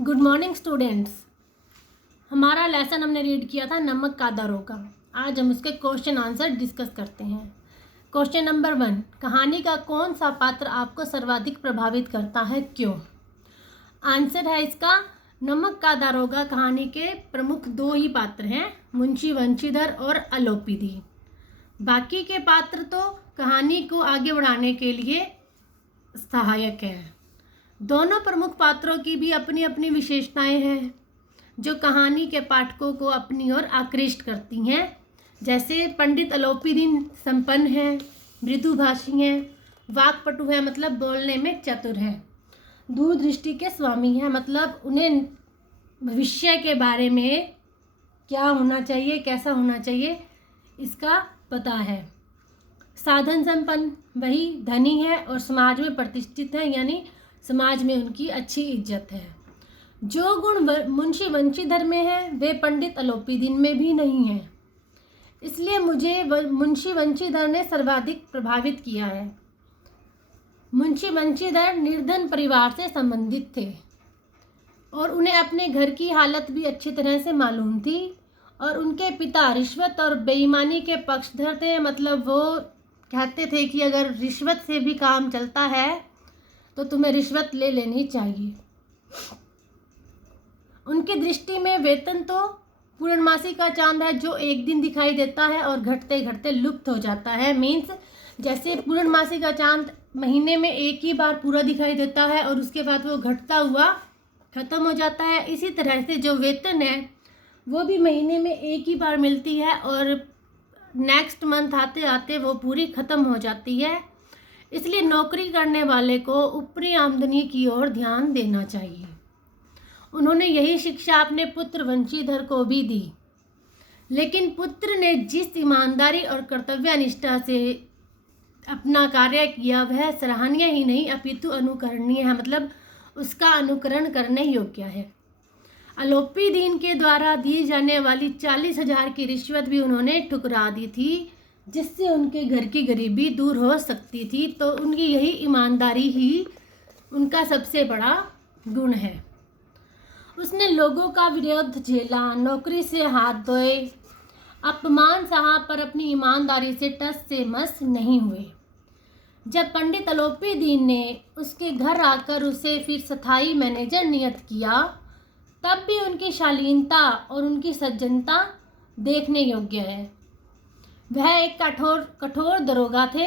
Good morning students. हमारा lesson हमने read किया था नमक का दरोगा। आज हम उसके क्वेश्चन आंसर डिस्कस करते हैं। क्वेश्चन नंबर 1, कहानी का कौन सा पात्र आपको सर्वाधिक प्रभावित करता है, क्यों? आंसर है इसका नमक का दरोगा कहानी के प्रमुख दो ही पात्र हैं, मुंशी वंशीधर और अलोपीदी। बाकी के पात्र तो कहानी को आगे बढ़ाने के लिए सहायक है। दोनों प्रमुख पात्रों की भी अपनी अपनी विशेषताएं हैं जो कहानी के पाठकों को अपनी ओर आकृष्ट करती हैं। जैसे पंडित अलोपीदी संपन्न हैं, मृदुभाषी हैं, वाक्पटु हैं मतलब बोलने में चतुर हैं, दूरदृष्टि के स्वामी हैं मतलब उन्हें भविष्य के बारे में क्या होना चाहिए, कैसा होना चाहिए इसका पता है। साधन संपन्न, वही धनी है और समाज में प्रतिष्ठित है, यानी समाज में उनकी अच्छी इज्जत है। जो गुण मुंशी वंशीधर में है वे पंडित अलोपीदी में भी नहीं है, इसलिए मुझे मुंशी वंशीधर ने सर्वाधिक प्रभावित किया है। मुंशी वंशीधर निर्धन परिवार से संबंधित थे और उन्हें अपने घर की हालत भी अच्छी तरह से मालूम थी और उनके पिता रिश्वत और बेईमानी के पक्षधर थे। मतलब वो कहते थे कि अगर रिश्वत से भी काम चलता है तो तुम्हें रिश्वत ले लेनी चाहिए। उनकी दृष्टि में वेतन तो पूर्णमासी का चांद है जो एक दिन दिखाई देता है और घटते घटते लुप्त हो जाता है। मीन्स जैसे पूर्णमासी का चांद महीने में एक ही बार पूरा दिखाई देता है और उसके बाद वो घटता हुआ खत्म हो जाता है, इसी तरह से जो वेतन है वो भी महीने में एक ही बार मिलती है और नेक्स्ट मंथ आते आते वो पूरी खत्म हो जाती है। इसलिए नौकरी करने वाले को ऊपरी आमदनी की ओर ध्यान देना चाहिए। उन्होंने यही शिक्षा अपने पुत्र वंशीधर को भी दी, लेकिन पुत्र ने जिस ईमानदारी और कर्तव्यनिष्ठा से अपना कार्य किया वह सराहनीय ही नहीं अपितु अनुकरणीय है, मतलब उसका अनुकरण करने योग्य है। अलोपीदी के द्वारा दी जाने वाली 40,000 की रिश्वत भी उन्होंने ठुकरा दी थी, जिससे उनके घर की गरीबी दूर हो सकती थी। तो उनकी यही ईमानदारी ही उनका सबसे बड़ा गुण है। उसने लोगों का विरोध झेला, नौकरी से हाथ धोए, अपमान सहा पर अपनी ईमानदारी से टस से मस नहीं हुए। जब पंडित अलोपीदी ने उसके घर आकर उसे फिर स्थायी मैनेजर नियुक्त किया तब भी उनकी शालीनता और उनकी सज्जनता देखने योग्य है। वह एक कठोर दरोगा थे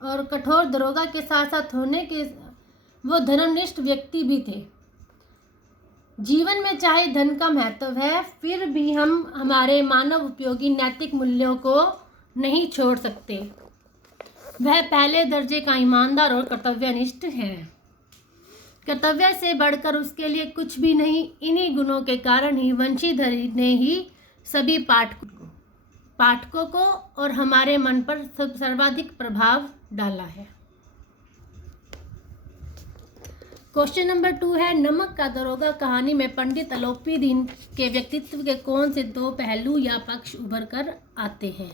और कठोर दरोगा के साथ साथ होने के वो धर्मनिष्ठ व्यक्ति भी थे। जीवन में चाहे धन का महत्व है, फिर भी हम हमारे मानव उपयोगी नैतिक मूल्यों को नहीं छोड़ सकते। वह पहले दर्जे का ईमानदार और कर्तव्यनिष्ठ है। कर्तव्य से बढ़कर उसके लिए कुछ भी नहीं। इन्हीं गुणों के कारण ही वंशीधर ने ही सभी पाठकों को और हमारे मन पर सर्वाधिक प्रभाव डाला है। क्वेश्चन नंबर 2 है, नमक का दरोगा कहानी में पंडित अलोपीदी के व्यक्तित्व के कौन से दो पहलू या पक्ष उभर कर आते हैं?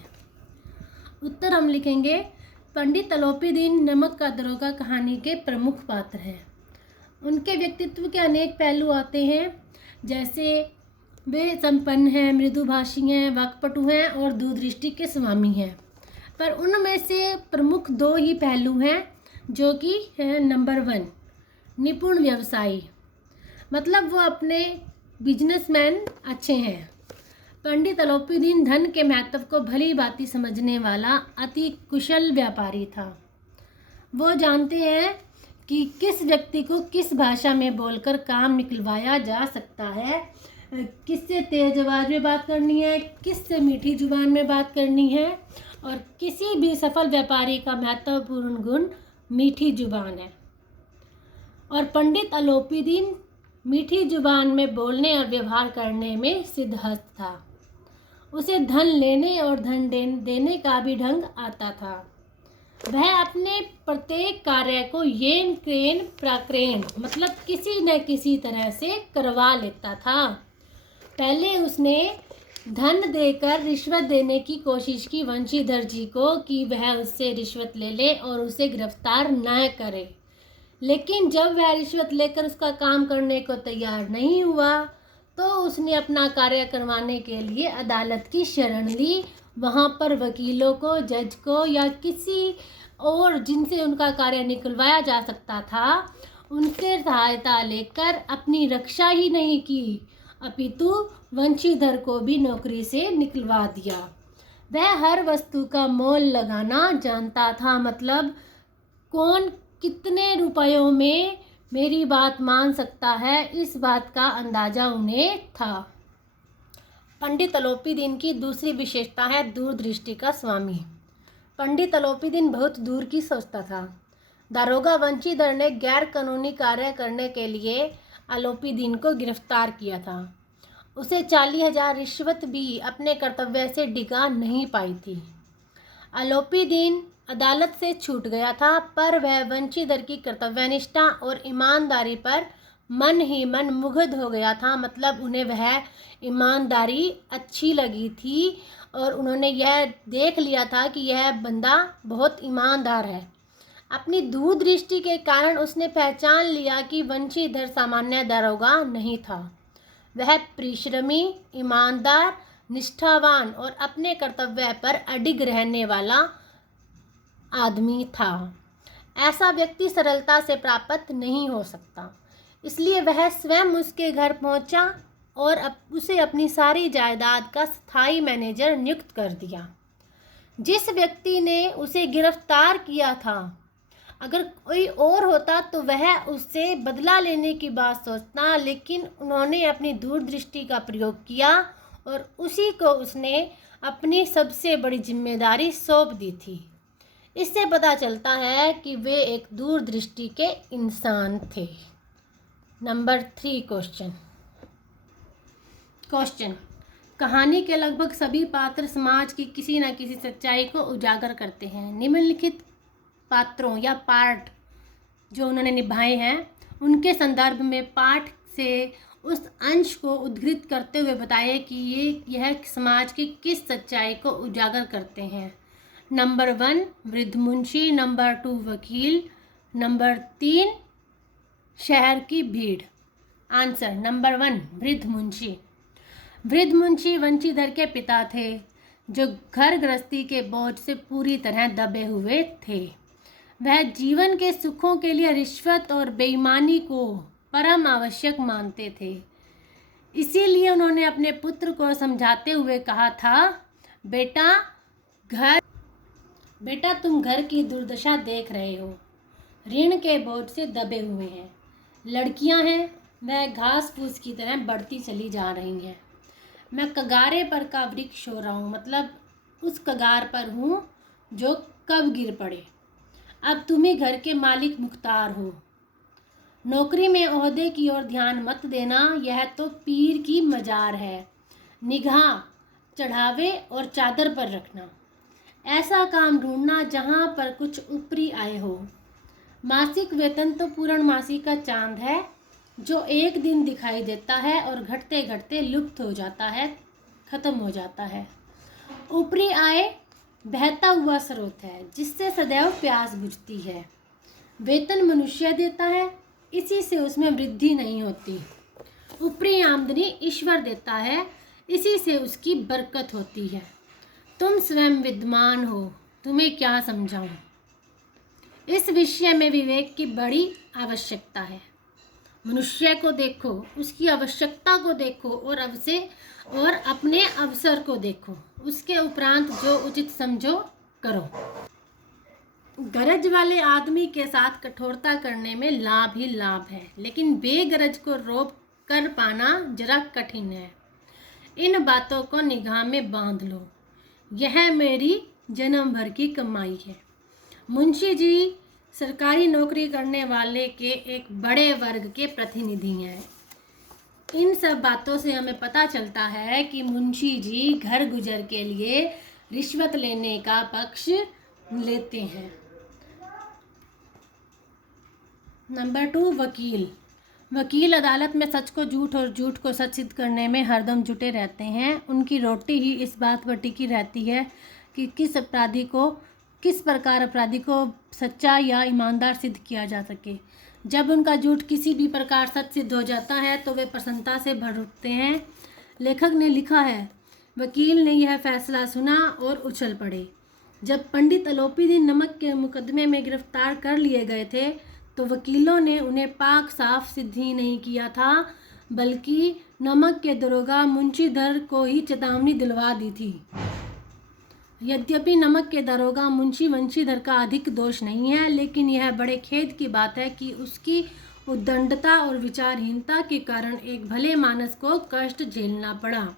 उत्तर हम लिखेंगे, पंडित अलोपीदी नमक का दरोगा कहानी के प्रमुख पात्र हैं। उनके व्यक्तित्व के अनेक पहलू आते हैं, जैसे वे संपन्न हैं, मृदुभाषी हैं, वाक्पटु हैं और दूरदृष्टि के स्वामी हैं। पर उनमें से प्रमुख दो ही पहलू हैं जो कि है नंबर 1, निपुण व्यवसायी, मतलब वो अपने बिजनेसमैन अच्छे हैं। पंडित अलोपीदी धन के महत्व को भली भांति समझने वाला अति कुशल व्यापारी था। वो जानते हैं कि किस व्यक्ति को किस भाषा में बोलकर काम निकलवाया जा सकता है, किससे तेज आवाज़ में बात करनी है, किससे मीठी जुबान में बात करनी है। और किसी भी सफल व्यापारी का महत्वपूर्ण गुण मीठी जुबान है और पंडित अलोपीदी मीठी जुबान में बोलने और व्यवहार करने में सिद्धहस्त था। उसे धन लेने और धन देने का भी ढंग आता था। वह अपने प्रत्येक कार्य को येन क्रेन प्राक्रेन मतलब किसी न किसी तरह से करवा लेता था। पहले उसने धन देकर रिश्वत देने की कोशिश की वंशीधर जी को कि वह उससे रिश्वत ले ले और उसे गिरफ्तार न करे, लेकिन जब वह रिश्वत लेकर उसका काम करने को तैयार नहीं हुआ तो उसने अपना कार्य करवाने के लिए अदालत की शरण ली। वहाँ पर वकीलों को, जज को या किसी और जिनसे उनका कार्य निकलवाया जा सकता था, उनसे सहायता लेकर अपनी रक्षा ही नहीं की, अपितु वंशीधर को भी नौकरी से निकलवा दिया। वह हर वस्तु का मोल लगाना जानता था, मतलब कौन कितने रुपयों में मेरी बात मान सकता है, इस बात का अंदाजा उन्हें था। पंडित अलोपीदीन की दूसरी विशेषता है दूरदृष्टि का स्वामी। पंडित अलोपीदीन बहुत दूर की सोचता था। दारोगा वंशीधर ने गैर कानूनी कार्य करने के लिए अलोपीदीन को गिरफ्तार किया था। उसे 40,000 रिश्वत भी अपने कर्तव्य से डिगा नहीं पाई थी। अलोपीदीन अदालत से छूट गया था, पर वह वंशीधर की कर्तव्यनिष्ठा और ईमानदारी पर मन ही मन मुग्ध हो गया था। मतलब उन्हें वह ईमानदारी अच्छी लगी थी और उन्होंने यह देख लिया था कि यह बंदा बहुत ईमानदार है। अपनी दूरदृष्टि के कारण उसने पहचान लिया कि वंशीधर सामान्य दारोगा नहीं था। वह परिश्रमी, ईमानदार, निष्ठावान और अपने कर्तव्य पर अडिग रहने वाला आदमी था। ऐसा व्यक्ति सरलता से प्राप्त नहीं हो सकता। इसलिए वह स्वयं उसके घर पहुंचा और उसे अपनी सारी जायदाद का स्थायी मैनेजर नियुक्त कर दिया। जिस व्यक्ति ने उसे गिरफ्तार किया था, अगर कोई और होता तो वह उससे बदला लेने की बात सोचता, लेकिन उन्होंने अपनी दूरदृष्टि का प्रयोग किया और उसी को उसने अपनी सबसे बड़ी जिम्मेदारी सौंप दी थी। इससे पता चलता है कि वे एक दूरदृष्टि के इंसान थे। Number 3 question. कहानी के लगभग सभी पात्र समाज की किसी न किसी सच्चाई को उजागर करते हैं। निम्नलिखित पात्रों या पार्ट जो उन्होंने निभाए हैं, उनके संदर्भ में पाठ से उस अंश को उद्धृत करते हुए बताइए कि यह समाज की किस सच्चाई को उजागर करते हैं। नंबर 1 वृद्ध मुंशी, नंबर 2 वकील, नंबर 3 शहर की भीड़। आंसर नंबर 1 वृद्ध मुंशी। वृद्ध मुंशी वंशीधर के पिता थे, जो घर गृहस्थी के बोझ से पूरी तरह दबे हुए थे। वह जीवन के सुखों के लिए रिश्वत और बेईमानी को परम आवश्यक मानते थे। इसीलिए उन्होंने अपने पुत्र को समझाते हुए कहा था, बेटा तुम घर की दुर्दशा देख रहे हो, ऋण के बोझ से दबे हुए हैं। लड़कियां हैं, वह घास फूस की तरह बढ़ती चली जा रही हैं। मैं कगारे पर का वृक्ष हो रहा हूँ, मतलब उस कगार पर हूँ जो कब गिर पड़े। अब तुम ही घर के मालिक मुख्तार हो। नौकरी में ओहदे की ओर ध्यान मत देना, यह तो पीर की मजार है। निगाह चढ़ावे और चादर पर रखना। ऐसा काम ढूंढना जहाँ पर कुछ ऊपरी आय हो। मासिक वेतन तो पूर्णमासी का चांद है, जो एक दिन दिखाई देता है और घटते घटते लुप्त हो जाता है, खत्म हो जाता है। ऊपरी आय बहता हुआ स्रोत है, जिससे सदैव प्यास बुझती है। वेतन मनुष्य देता है, इसी से उसमें वृद्धि नहीं होती। ऊपरी आमदनी ईश्वर देता है, इसी से उसकी बरकत होती है। तुम स्वयं विद्वान हो, तुम्हें क्या समझाऊं। इस विषय में विवेक की बड़ी आवश्यकता है। मनुष्य को देखो, उसकी आवश्यकता को देखो और अपने अवसर को देखो। उसके उपरांत जो उचित समझो करो। गरज वाले आदमी के साथ कठोरता करने में लाभ ही लाभ है, लेकिन बेगरज को रोक कर पाना जरा कठिन है। इन बातों को निगाह में बांध लो। यह मेरी जन्म भर की कमाई है। मुंशी जी सरकारी नौकरी करने वाले के एक बड़े वर्ग के प्रतिनिधि हैं। इन सब बातों से हमें पता चलता है कि मुंशी जी घर गुजर के लिए रिश्वत लेने का पक्ष लेते हैं। नंबर 2 वकील अदालत में सच को झूठ और झूठ को सच सिद्ध करने में हरदम जुटे रहते हैं। उनकी रोटी ही इस बात पर टिकी रहती है कि किस प्रकार अपराधी को सच्चा या ईमानदार सिद्ध किया जा सके। जब उनका झूठ किसी भी प्रकार सच सिद्ध हो जाता है तो वे प्रसन्नता से भर उठते हैं। लेखक ने लिखा है, वकील ने यह फैसला सुना और उछल पड़े। जब पंडित अलोपीदीन नमक के मुकदमे में गिरफ्तार कर लिए गए थे तो वकीलों ने उन्हें पाक साफ सिद्ध ही नहीं किया था, बल्कि नमक के दरोगा मुंशीधर को ही चेतावनी दिलवा दी थी। यद्यपि नमक के दरोगा मुंशी वंशीधर का अधिक दोष नहीं है, लेकिन यह बड़े खेद की बात है कि उसकी उद्दंडता और विचारहीनता के कारण एक भले मानस को कष्ट झेलना पड़ा।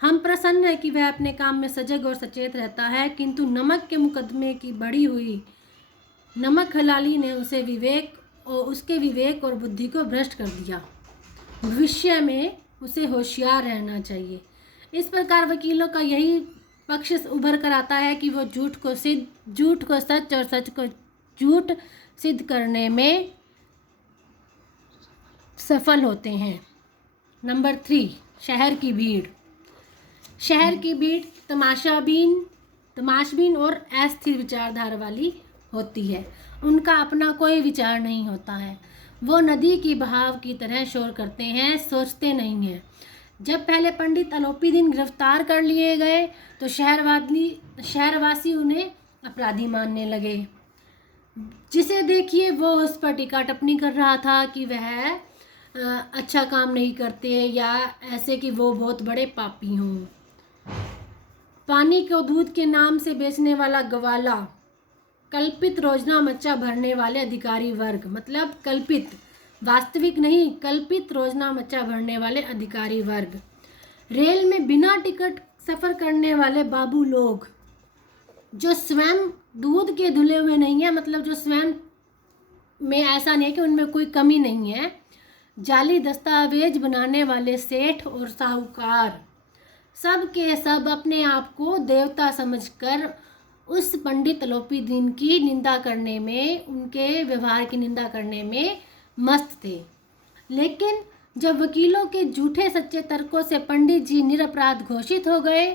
हम प्रसन्न हैं कि वह अपने काम में सजग और सचेत रहता है, किंतु नमक के मुकदमे की बढ़ी हुई नमक हलाली ने उसके विवेक और बुद्धि को भ्रष्ट कर दिया। भविष्य में उसे होशियार रहना चाहिए। इस प्रकार वकीलों का यही पक्ष उभर कर आता है कि वो झूठ को सच और सच को झूठ सिद्ध करने में सफल होते हैं। नंबर 3, शहर की भीड़। शहर की भीड़ तमाशबीन और अस्थिर विचारधारा वाली होती है। उनका अपना कोई विचार नहीं होता है। वो नदी की बहाव की तरह शोर करते हैं, सोचते नहीं हैं। जब पहले पंडित अलोपीदीन गिरफ्तार कर लिए गए तो शहरवासी उन्हें अपराधी मानने लगे। जिसे देखिए वो उस पर टीका टिप्पणी कर रहा था कि वह अच्छा काम नहीं करते या ऐसे कि वो बहुत बड़े पापी हों। पानी को दूध के नाम से बेचने वाला गवाला, कल्पित रोजना मच्चा भरने वाले अधिकारी वर्ग, मतलब कल्पित, वास्तविक नहीं, कल्पित रोजना मच्चा भरने वाले अधिकारी वर्ग, रेल में बिना टिकट सफ़र करने वाले बाबू लोग, जो स्वयं दूध के धुले हुए नहीं है, मतलब जो स्वयं में ऐसा नहीं है कि उनमें कोई कमी नहीं है, जाली दस्तावेज बनाने वाले सेठ और साहूकार, सब के सब अपने आप को देवता समझकर उस पंडित अलोपीदीन की निंदा करने में, उनके व्यवहार की निंदा करने में मस्त थे। लेकिन जब वकीलों के झूठे सच्चे तर्कों से पंडित जी निरपराध घोषित हो गए,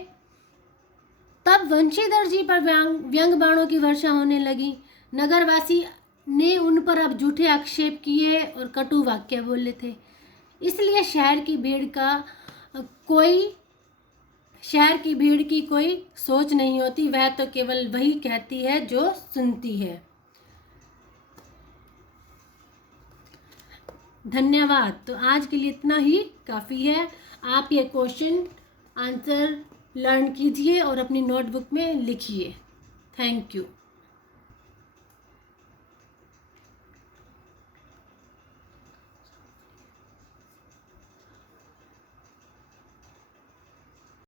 तब वंशीधर जी पर व्यंग बाणों की वर्षा होने लगी। नगरवासी ने उन पर अब झूठे आक्षेप किए और कटु वाक्य बोले थे। इसलिए शहर की भीड़ की कोई सोच नहीं होती, वह तो केवल वही कहती है जो सुनती है। धन्यवाद। तो आज के लिए इतना ही काफ़ी है। आप ये क्वेश्चन आंसर लर्न कीजिए और अपनी नोटबुक में लिखिए। Thank you.